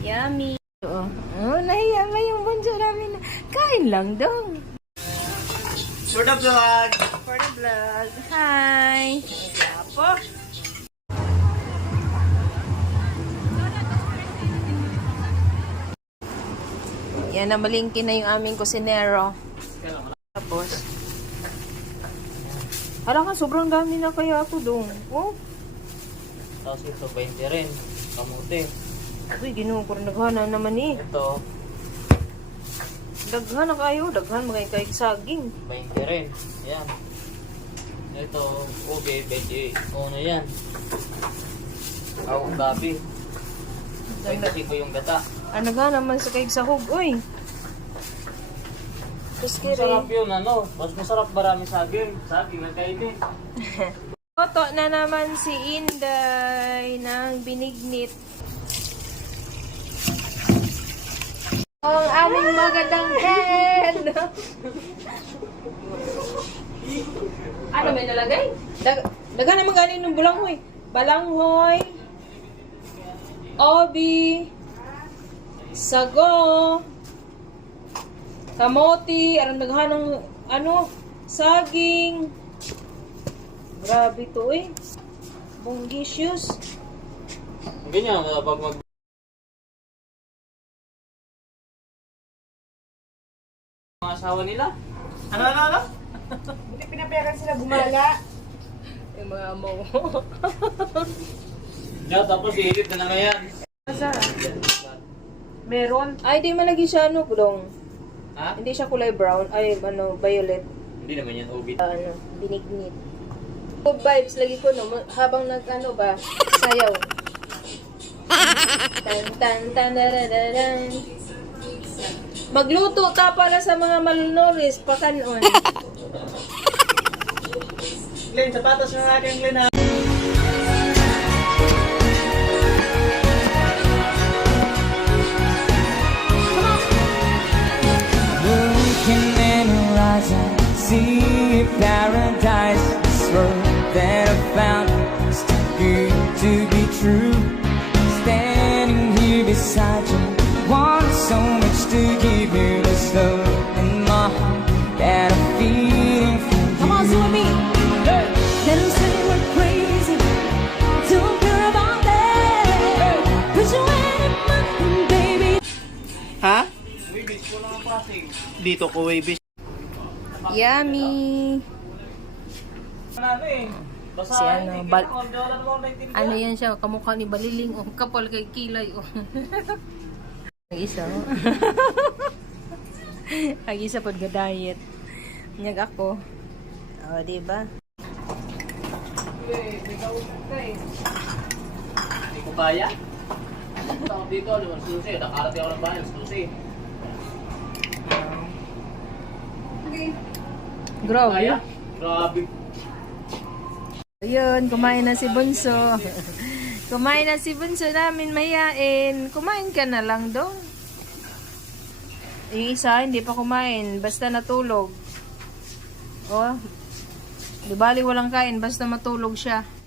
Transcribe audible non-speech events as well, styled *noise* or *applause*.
Yummy. Oo. Oh, nahiya ba yung bunso namin? Kain lang daw. For the vlog! For the vlog. Hi. Kaya po. Yan, namalingkin na yung aming kusinero. Tapos, Hala ka, sobrang dami na kaya ako doon. Oh, Tapos ito, 20 rin. Kamuti. Uy, ginuho ko naghana naman eh. Ito, Daghan na kayo, daghan mga kay saging. 20 rin. Yan. Ito, ube, 20. Ano yan? Aw, gabi. 25 yung gata. Ano nga naman sa kay sahog, uy. Tapos Masarap yun, ano? Mas masarap marami saging. Saging, nagkainin. Foto *laughs* na naman si Inday ng binignit. Ang aming magandang hen! ano may nalagay? Dag daga naman galing ng bulanghoy. Balanghoy, obi, sago, kamote, aram naghanong ano, saging, Grabe to eh. Bonggisius. Ganyan, pag mag... Mga asawa nila? Ano, ano, ano? Hindi pinapayagan sila gumala. *laughs* Yung mga amo. Diyan, tapos ihigit na naman yan. Meron. Ay, di malagi siya ano, kulong. Ha? Hindi siya kulay brown. Ay, ano, violet. Hindi naman yan ubi. Ah, ano, binignit. Good vibes lagi ko, no? Habang nag, ano ba, sayaw. Tan, tan, tan, daradaran. Magluto ka para sa mga malunoris, pakanon. *laughs* Glenn, sapatos na natin, Glenn, ha? Looking in eyes, I see paradise. This Dito ko, Waybis. Yummy! Ano eh? Si ano, bal-. Ano yan siya, kamukha ni Baliling, oh, kapal kay Kilay, oh. *laughs* Ang-isa, oh. *laughs* Ang-isa pag diet Nyag ako. O, oh, diba? Hindi ko kaya. Dito, ano, susi. Nakarating ako ng bahay, susi. Grabe. Kaya? Grabe. Ayun, kumain na si Bunso. kumain na si Bunso namin mayain. Kumain ka na lang doon. Yung isa, hindi pa kumain. Basta natulog. Oh. Di bali walang kain, basta matulog siya.